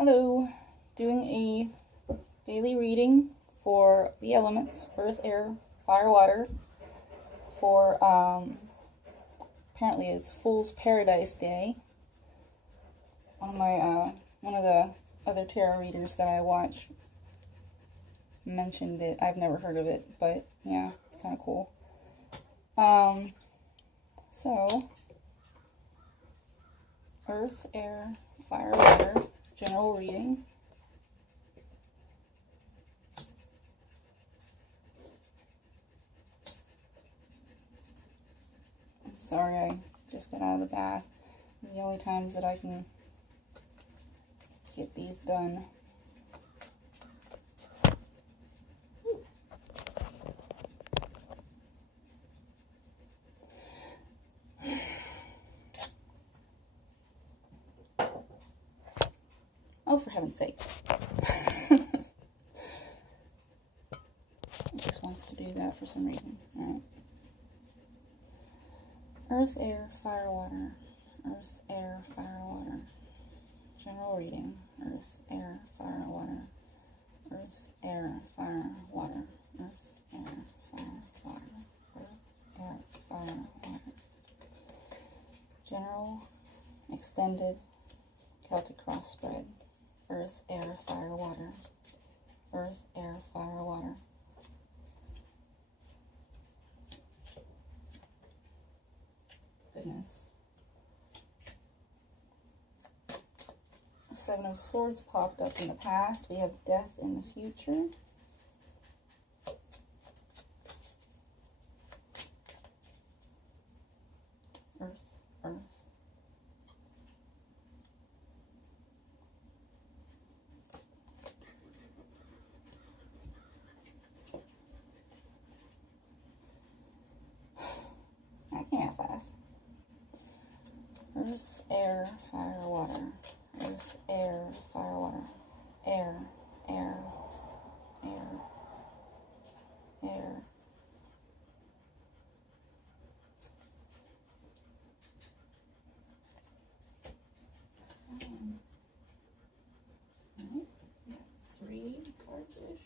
Hello, doing a daily reading for the elements, earth, air, fire, water, for apparently it's Fool's Paradise Day. One of the other tarot readers that I watch mentioned it. I've never heard of it, but yeah, it's kind of cool. So earth, air, fire, water, general reading. Sorry, I just got out of the bath. These are the only times that I can get these done. Oh, for heaven's sakes. It just wants to do that for some reason. Alright. Earth, air, fire, water. Earth, air, fire, water. General reading. Earth, air, fire, water. Earth, air, fire, water. Earth, air, fire, water. Earth, air, fire, water. General, extended, Celtic cross spread. Earth, air, fire, water. Earth, air, fire, water. Goodness. The Seven of Swords popped up in the past. We have death in the future. Earth, earth. I can't fast. Earth, air, fire, water. Earth, air, fire, water. Air, air, air, air. Three cards-ish.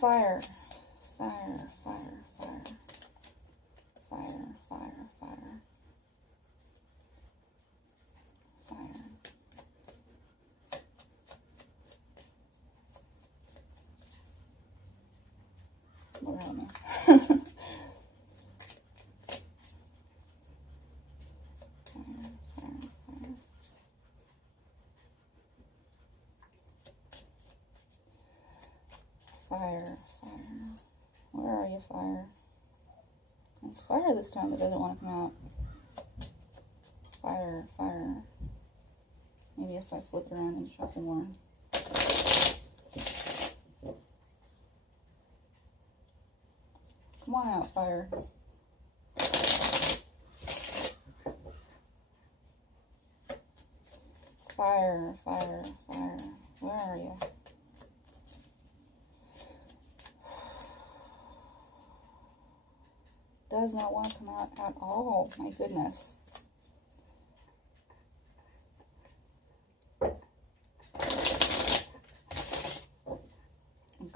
Fire, fire, fire, fire. Fire, fire, fire. Fire. What around me? Fire, fire. Where are you, fire? It's fire this time that doesn't want to come out. Fire, fire. Maybe if I flip it around and shuffle more. Come on out, fire. Fire, fire, fire. Where are you? Does not want to come out at all. My goodness.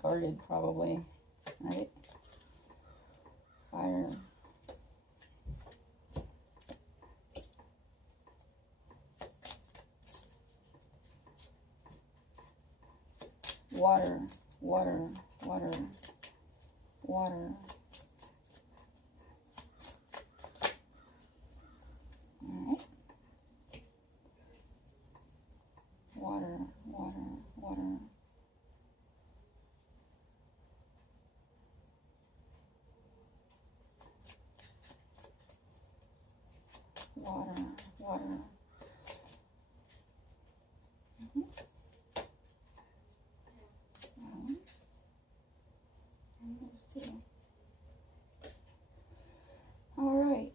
Guarded, probably. Right? Fire. Water, water, water, water. Alright. Water, water, water. Water, water. Alright.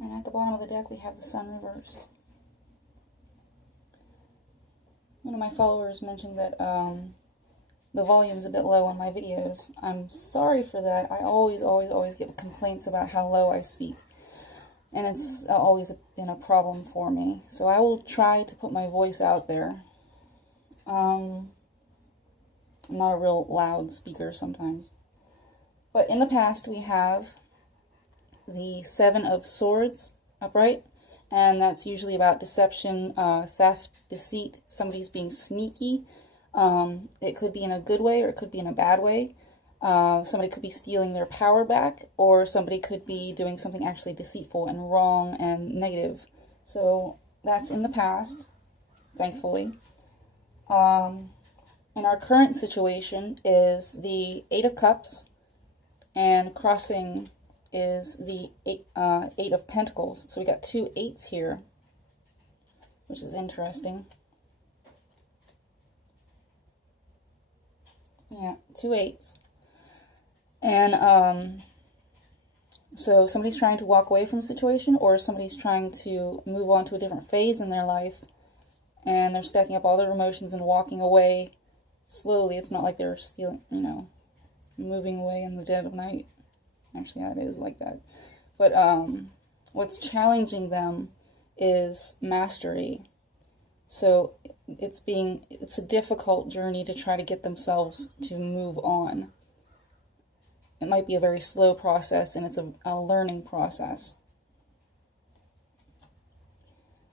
And at the bottom of the deck we have the Sun reversed. One of my followers mentioned that the volume is a bit low on my videos. I'm sorry for that. I always get complaints about how low I speak. and it's always been a problem for me. So I will try to put my voice out there. I'm not a real loud speaker sometimes. But in the past we have the Seven of Swords upright, and that's usually about deception, theft, deceit, somebody's being sneaky. It could be in a good way or it could be in a bad way. Somebody could be stealing their power back, or somebody could be doing something actually deceitful and wrong and negative. So that's in the past, thankfully. In our current situation is the Eight of Cups, and crossing is the Eight of Pentacles. So we got two eights here, which is interesting. Yeah, two eights. And so somebody's trying to walk away from a situation, or somebody's trying to move on to a different phase in their life, and they're stacking up all their emotions and walking away slowly. It's not like they're stealing, moving away in the dead of night. Actually, that is like that. But what's challenging them is mastery. So it's a difficult journey to try to get themselves to move on. It might be a very slow process, and it's a learning process.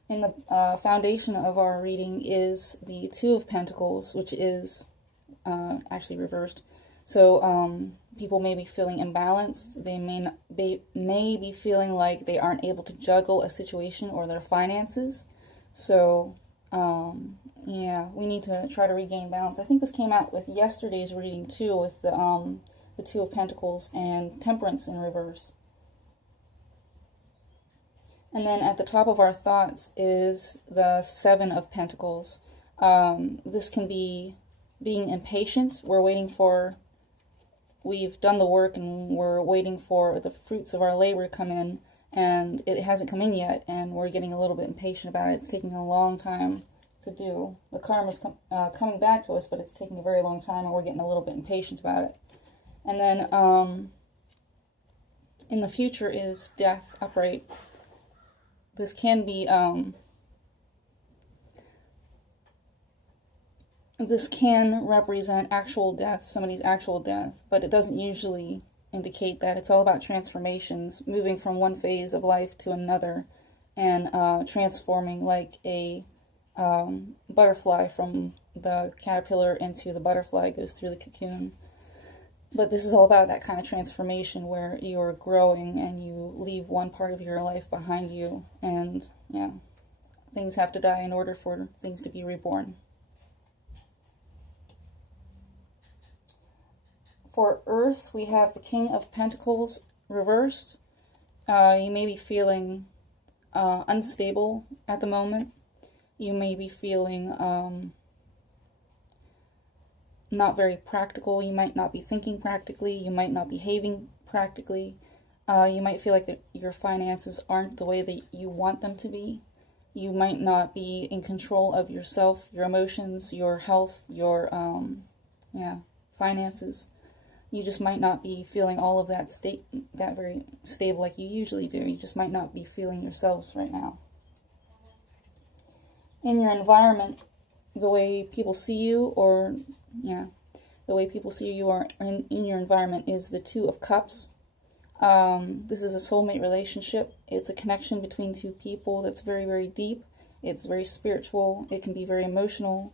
In the foundation of our reading is the Two of Pentacles, which is actually reversed. So people may be feeling imbalanced. They may be feeling like they aren't able to juggle a situation or their finances. So yeah, we need to try to regain balance. I think this came out with yesterday's reading too, with the Two of Pentacles and Temperance in reverse. And then at the top of our thoughts is the Seven of Pentacles. This can be being impatient. We've done the work and we're waiting for the fruits of our labor to come in, and it hasn't come in yet, and we're getting a little bit impatient about it. It's taking a long time to do. The karma's coming back to us, but it's taking a very long time, and we're getting a little bit impatient about it. And then in the future is Death upright. This can be this can represent actual death, somebody's actual death, but it doesn't usually indicate that. It's all about transformations, moving from one phase of life to another, and transforming like a butterfly from the caterpillar into the butterfly, goes through the cocoon. But this is all about that kind of transformation where you're growing and you leave one part of your life behind you, and yeah, things have to die in order for things to be reborn. For Earth, we have the King of Pentacles reversed. You may be feeling unstable at the moment. You may be feeling not very practical. You might not be thinking practically. You might not be behaving practically. You might feel like that your finances aren't the way that you want them to be. You might not be in control of yourself, your emotions, your health, your finances. You just might not be feeling all of that very stable like you usually do. You just might not be feeling yourselves right now. In your environment, the way people see you, the way people see you are in your environment is the Two of Cups. This is a soulmate relationship. It's a connection between two people that's very, very deep. It's very spiritual. It can be very emotional.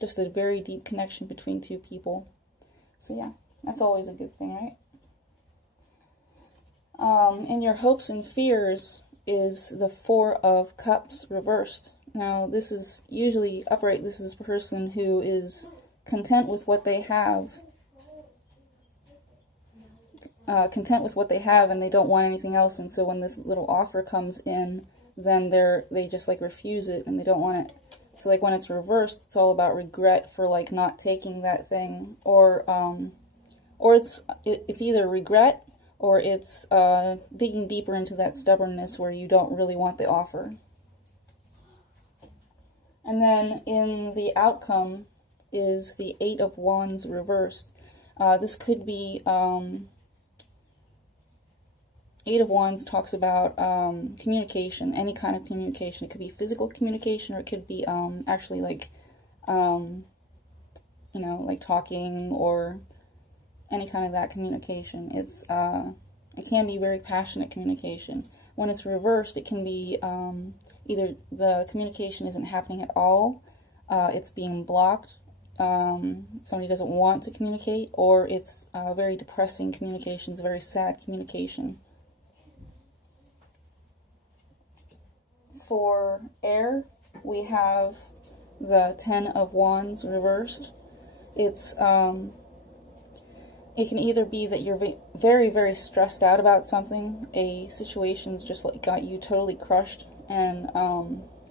Just a very deep connection between two people. So yeah, that's always a good thing, right? In your hopes and fears is the Four of Cups reversed. Now, this is usually upright. This is a person who is content with what they have. Content with what they have, and they don't want anything else. And so when this little offer comes in, then they just like refuse it, and they don't want it. So like when it's reversed, it's all about regret for like not taking that thing, or it's either regret, or it's digging deeper into that stubbornness where you don't really want the offer. And then in the outcome is the Eight of Wands reversed. This could be Eight of Wands talks about communication, any kind of communication. It could be physical communication, or it could be actually like, you know, like talking, or any kind of that communication. It can be very passionate communication. When it's reversed, it can be either the communication isn't happening at all, it's being blocked, somebody doesn't want to communicate, or it's very depressing communication, it's very sad communication. For air, we have the Ten of Wands reversed. It can either be that you're very, very stressed out about something, a situation's just like got you totally crushed, and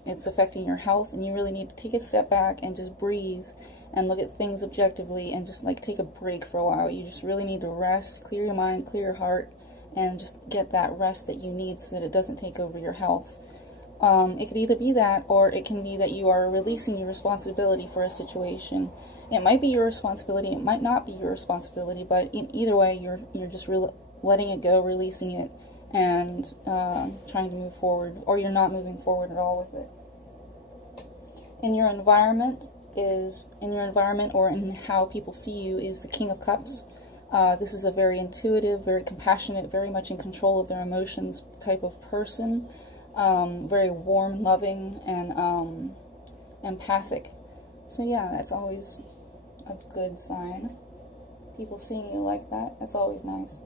it's affecting your health, and you really need to take a step back and just breathe and look at things objectively and just like take a break for a while. You just really need to rest, clear your mind, clear your heart, and just get that rest that you need so that it doesn't take over your health. It could either be that, or it can be that you are releasing your responsibility for a situation. It might be your responsibility, it might not be your responsibility, but in either way, you're just letting it go, releasing it, and trying to move forward, or you're not moving forward at all with it. In your environment, or in how people see you, is the King of Cups. This is a very intuitive, very compassionate, very much in control of their emotions type of person. Very warm, loving, and empathic. So yeah, that's always a good sign. People seeing you like that, that's always nice.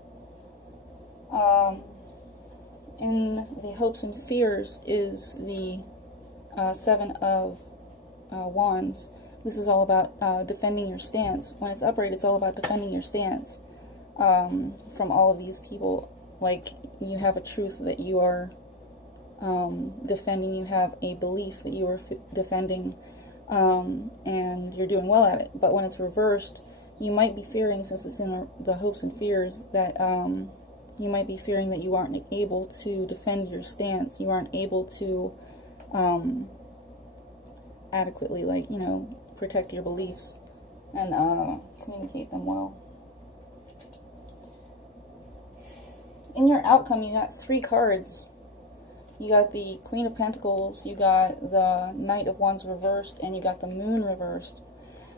In the hopes and fears is the Seven of Wands. This is all about defending your stance. When it's upright, it's all about defending your stance from all of these people. Like, you have a truth that you are defending, you have a belief that you are defending, and you're doing well at it. But when it's reversed, you might be fearing, since it's in the hopes and fears, that you might be fearing that you aren't able to defend your stance, you aren't able to adequately, like, you know, protect your beliefs and communicate them well. In your outcome, you got 3 cards. You got the Queen of Pentacles, you got the Knight of Wands reversed, and you got the Moon reversed.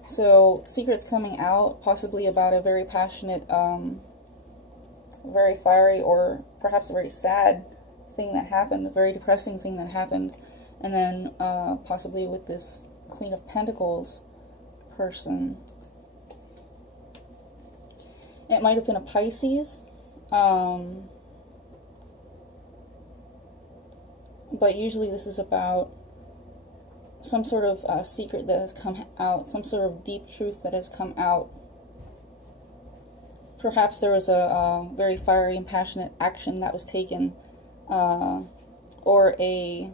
So, secrets coming out, possibly about a very passionate, very fiery, or perhaps a very sad thing that happened, a very depressing thing that happened. And then, possibly with this Queen of Pentacles person. It might have been a Pisces. But usually this is about some sort of secret that has come out, some sort of deep truth that has come out. Perhaps there was a very fiery and passionate action that was taken, or a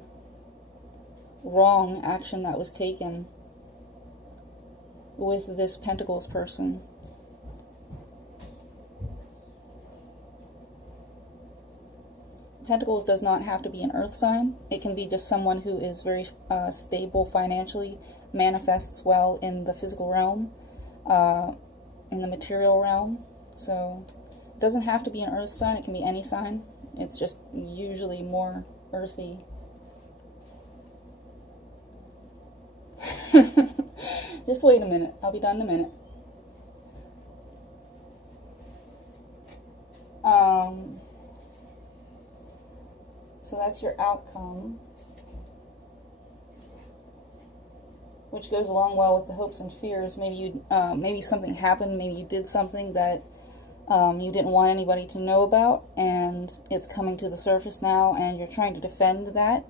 wrong action that was taken with this Pentacles person. Pentacles does not have to be an earth sign. It can be just someone who is very stable financially, manifests well in the physical realm, in the material realm. So it doesn't have to be an earth sign. It can be any sign. It's just usually more earthy. Just wait a minute. I'll be done in a minute. So that's your outcome, which goes along well with the hopes and fears. Maybe maybe something happened. Maybe you did something that you didn't want anybody to know about, and it's coming to the surface now, and you're trying to defend that,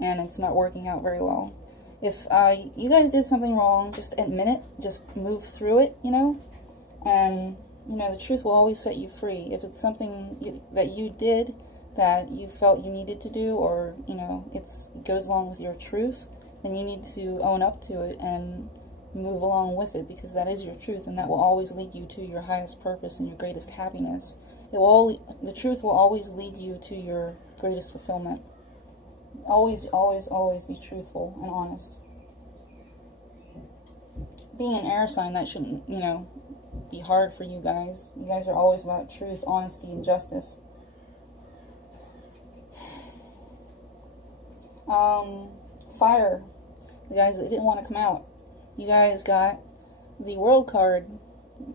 and it's not working out very well. If you guys did something wrong, just admit it. Just move through it, you know, and you know the truth will always set you free. If it's something that you did that you felt you needed to do, or you know it goes along with your truth, then you need to own up to it and move along with it, because that is your truth, and that will always lead you to your highest purpose and your greatest happiness. The truth will always lead you to your greatest fulfillment. Always, always, always be truthful and honest. Being an air sign, that shouldn't, you know, be hard for you guys. You guys are always about truth, honesty, and justice. Fire. The guys that didn't want to come out. You guys got the World card.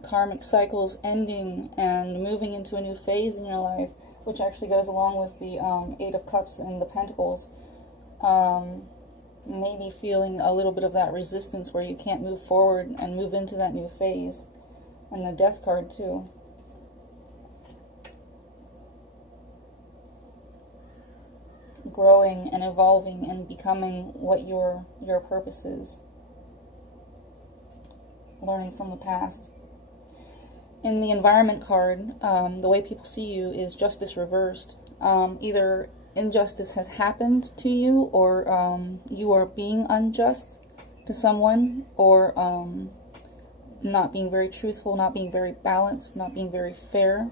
Karmic cycles ending and moving into a new phase in your life, which actually goes along with the Eight of Cups and the Pentacles. Maybe feeling a little bit of that resistance where you can't move forward and move into that new phase. And the Death card too. Growing and evolving and becoming what your purpose is. Learning from the past. In the Environment card, the way people see you is Justice reversed. Either injustice has happened to you, or you are being unjust to someone, or not being very truthful, not being very balanced, not being very fair,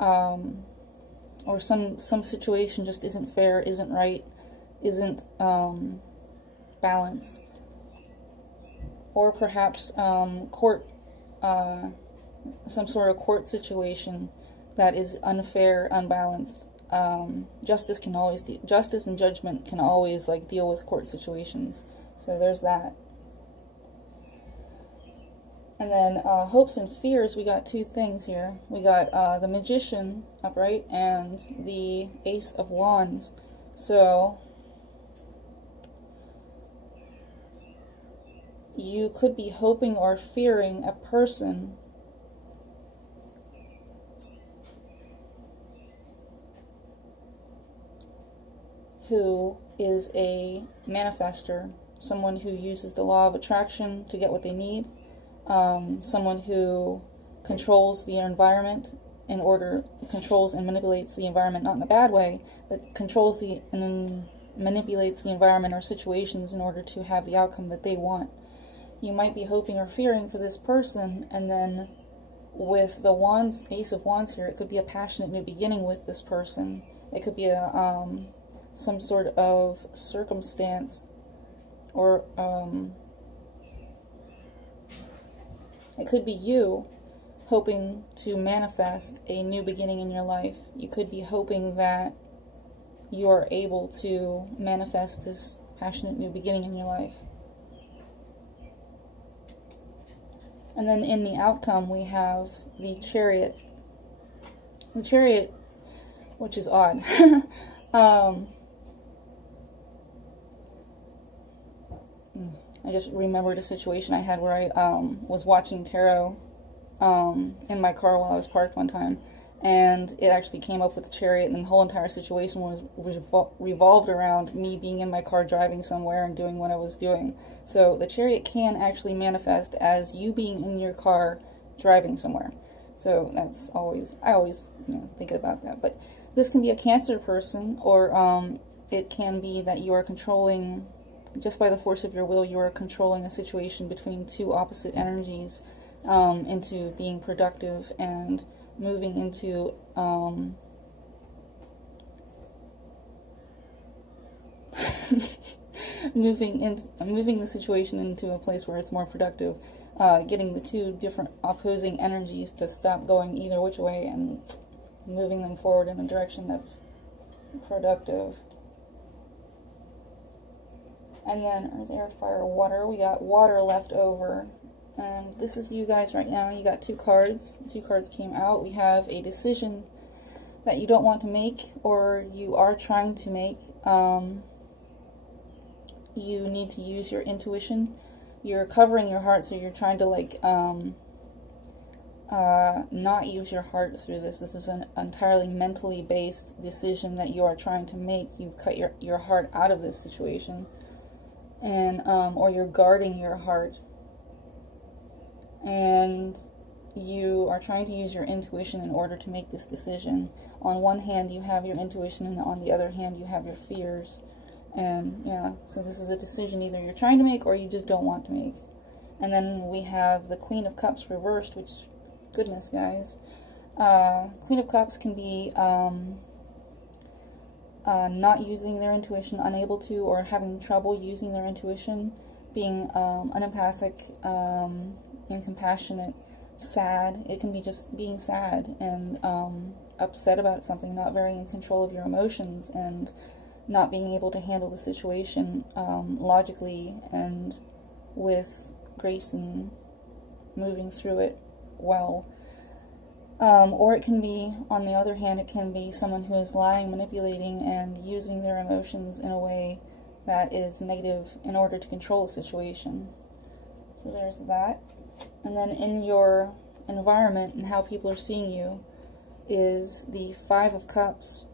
or some situation just isn't fair, isn't right, isn't balanced. Or perhaps some sort of court situation that is unfair, unbalanced. Justice and judgment can always deal with court situations. So there's that. And then hopes and fears, we got two things here. We got the Magician upright and the Ace of Wands. So you could be hoping or fearing a person who is a manifester, someone who uses the law of attraction to get what they need, someone who controls the environment controls and manipulates the environment, not in a bad way, but controls and manipulates the environment or situations in order to have the outcome that they want. You might be hoping or fearing for this person, and then with the Wands, Ace of Wands here, it could be a passionate new beginning with this person. It could be some sort of circumstance, or it could be you hoping to manifest a new beginning in your life. You could be hoping that you are able to manifest this passionate new beginning in your life. And then in the outcome, we have the Chariot. The Chariot, which is odd. I just remembered a situation I had where I was watching tarot in my car while I was parked one time, and it actually came up with the Chariot, and the whole entire situation was revolved around me being in my car driving somewhere and doing what I was doing. So the Chariot can actually manifest as you being in your car driving somewhere. So that's I always think about that. But this can be a Cancer person, or it can be that you are controlling, just by the force of your will, you are controlling a situation between two opposite energies into being productive and moving into moving the situation into a place where it's more productive, getting the two different opposing energies to stop going either which way and moving them forward in a direction that's productive. And then Earth, Air, Fire, Water. We got water left over. And this is you guys right now. You got two cards. Two cards came out. We have a decision that you don't want to make, or you are trying to make. You need to use your intuition. You're covering your heart, so you're trying to not use your heart through this. This is an entirely mentally based decision that you are trying to make. You cut your heart out of this situation. And or you're guarding your heart, and you are trying to use your intuition in order to make this decision. On one hand you have your intuition, and on the other hand you have your fears. And so this is a decision either you're trying to make or you just don't want to make. And then we have the Queen of Cups reversed, which, goodness guys, Queen of Cups can be not using their intuition, unable to, or having trouble using their intuition, being unempathic, incompassionate, sad. It can be just being sad and upset about something, not very in control of your emotions, and not being able to handle the situation logically and with grace and moving through it well. Or it can be, on the other hand, it can be someone who is lying, manipulating, and using their emotions in a way that is negative in order to control the situation. So there's that. And then in your environment and how people are seeing you is the Five of Cups.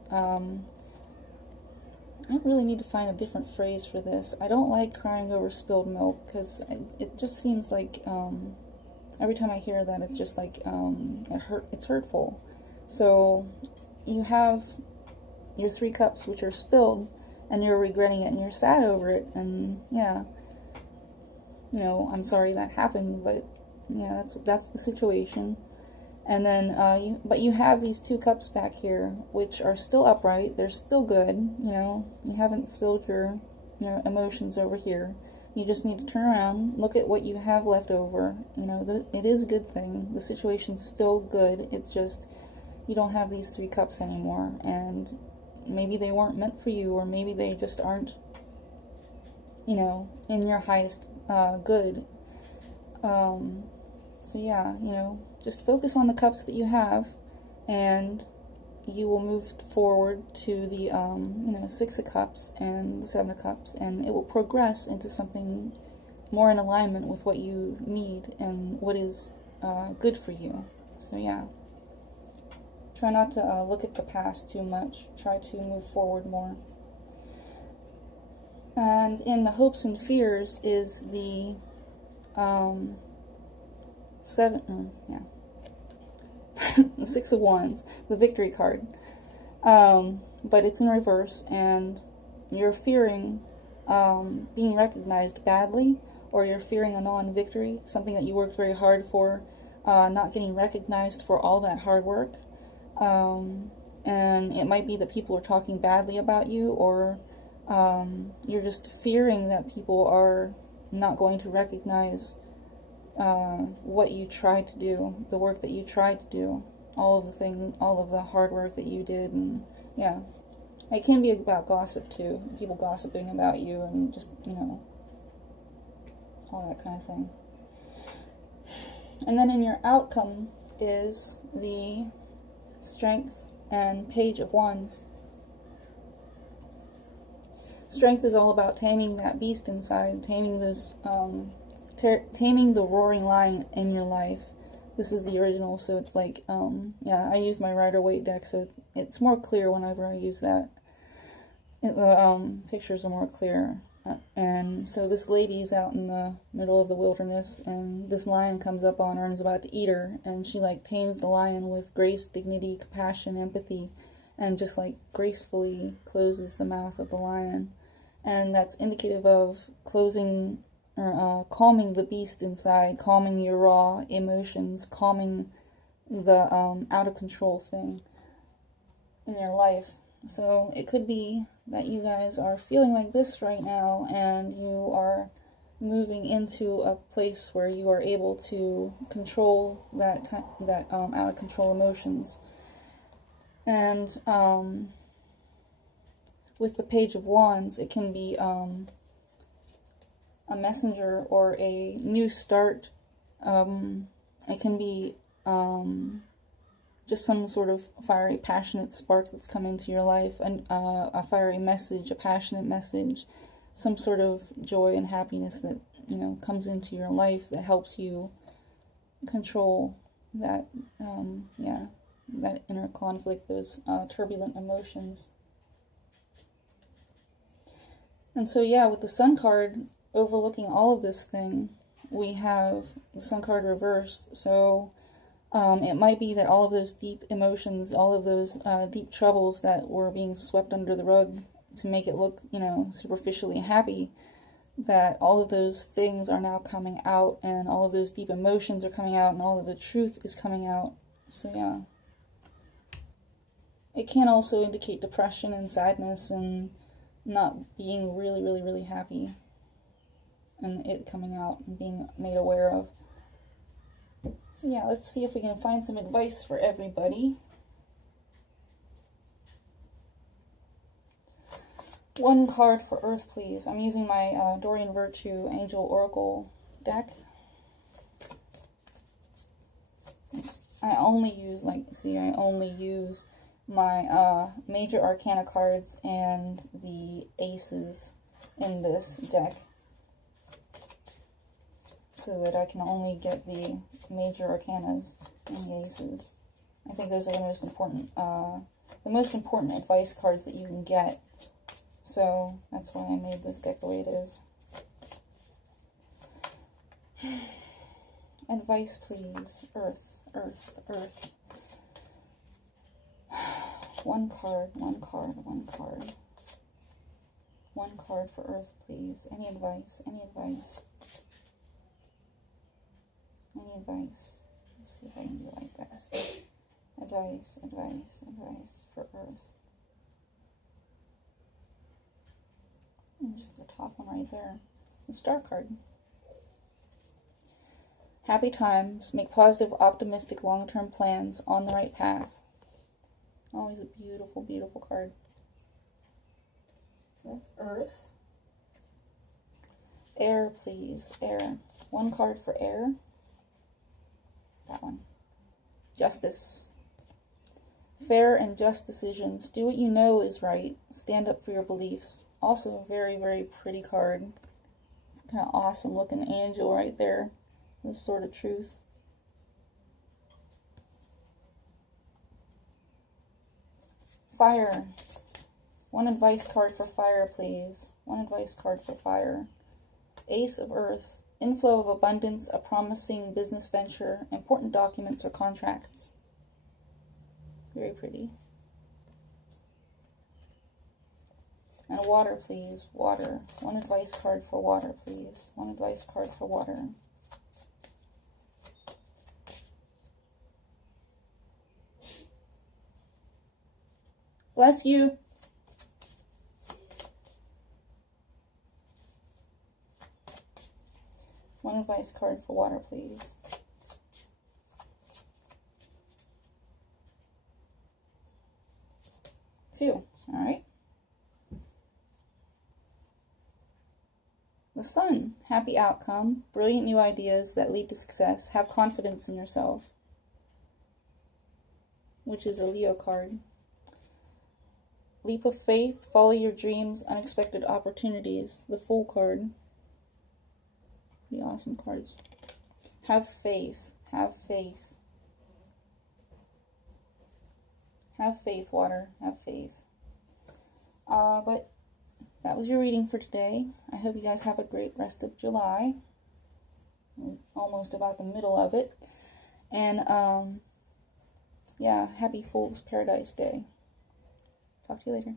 I really need to find a different phrase for this. I don't like crying over spilled milk, because it just seems like every time I hear that, it's just like it's hurtful. So you have your 3 cups which are spilled, and you're regretting it and you're sad over it, and yeah, you know, I'm sorry that happened, but yeah, that's the situation. And then but you have these 2 cups back here which are still upright. They're still good, you know, you haven't spilled your emotions over here. You just need to turn around, look at what you have left over. You know, it is a good thing. The situation's still good. It's just you don't have these 3 cups anymore, and maybe they weren't meant for you, or maybe they just aren't, you know, in your highest good. So yeah, you know, just focus on the cups that you have, and you will move forward to the, you know, 6 of Cups and the 7 of Cups, and it will progress into something more in alignment with what you need and what is good for you. So yeah, try not to look at the past too much. Try to move forward more. And in the hopes and fears is the 6 of Wands, the Victory card. But it's in reverse, and you're fearing being recognized badly, or you're fearing a non-victory, something that you worked very hard for, not getting recognized for all that hard work. And it might be that people are talking badly about you, or you're just fearing that people are not going to recognize what you tried to do, the work that you tried to do, all of the hard work that you did. And yeah, it can be about gossip too, people gossiping about you, and just, you know, all that kind of thing. And then in your outcome is the Strength and Page of Wands. Strength is all about taming that beast inside, taming this, taming the roaring lion in your life. This is the original, so it's like, yeah, I use my Rider-Waite deck, so it's more clear whenever I use that. The pictures are more clear. And so this lady's out in the middle of the wilderness, and this lion comes up on her and is about to eat her, and she like tames the lion with grace, dignity, compassion, empathy, and just like gracefully closes the mouth of the lion. And that's indicative of closing, or calming the beast inside, calming your raw emotions, calming the out of control thing in your life. So it could be that you guys are feeling like this right now, and you are moving into a place where you are able to control that out of control emotions. And with the Page of Wands, it can be a messenger or a new start. It can be just some sort of fiery, passionate spark that's come into your life, and a fiery message, a passionate message, some sort of joy and happiness that, you know, comes into your life that helps you control that, yeah, that inner conflict, those turbulent emotions. And so, yeah, with the Sun card overlooking all of this thing, we have the Sun card reversed. So it might be that all of those deep emotions, all of those deep troubles that were being swept under the rug to make it look, you know, superficially happy, that all of those things are now coming out, and all of those deep emotions are coming out, and all of the truth is coming out. So yeah. It can also indicate depression and sadness and not being really, really, really happy, and it coming out and being made aware of. So yeah, let's see if we can find some advice for everybody. One card for Earth, please. I'm using my Dorian Virtue Angel Oracle deck. I only use, I only use my Major Arcana cards and the aces in this deck, so that I can only get the Major Arcanas and the aces. I think those are the most important advice cards that you can get. So that's why I made this deck the way it is. Advice, please. Earth, Earth, Earth. One card, one card, one card. One card for Earth, please. Any advice, any advice. Any advice. Let's see if I can do it like this. Advice, advice, advice for Earth. And just the top one right there. The Star card. Happy times. Make positive, optimistic, long-term plans on the right path. Always a beautiful, beautiful card. So that's Earth. Air, please. Air. One card for air. That one. Justice. Fair and just decisions. Do what you know is right. Stand up for your beliefs. Also a very, very pretty card. Kind of awesome looking angel right there. This sort of truth. Fire. One advice card for fire, please. One advice card for fire. Ace of Earth. Inflow of abundance, a promising business venture, important documents or contracts. Very pretty. And water, please. Water. One advice card for water, please. One advice card for water. Bless you. One advice card for water, please. Two. All right. The Sun. Happy outcome. Brilliant new ideas that lead to success. Have confidence in yourself. Which is a Leo card. Leap of faith. Follow your dreams. Unexpected opportunities. The Fool card. Pretty awesome cards. Have faith. Have faith. Have faith, water. Have faith. But that was your reading for today. I hope you guys have a great rest of July. We're almost about the middle of it. And, yeah, happy Fool's Paradise Day. Talk to you later.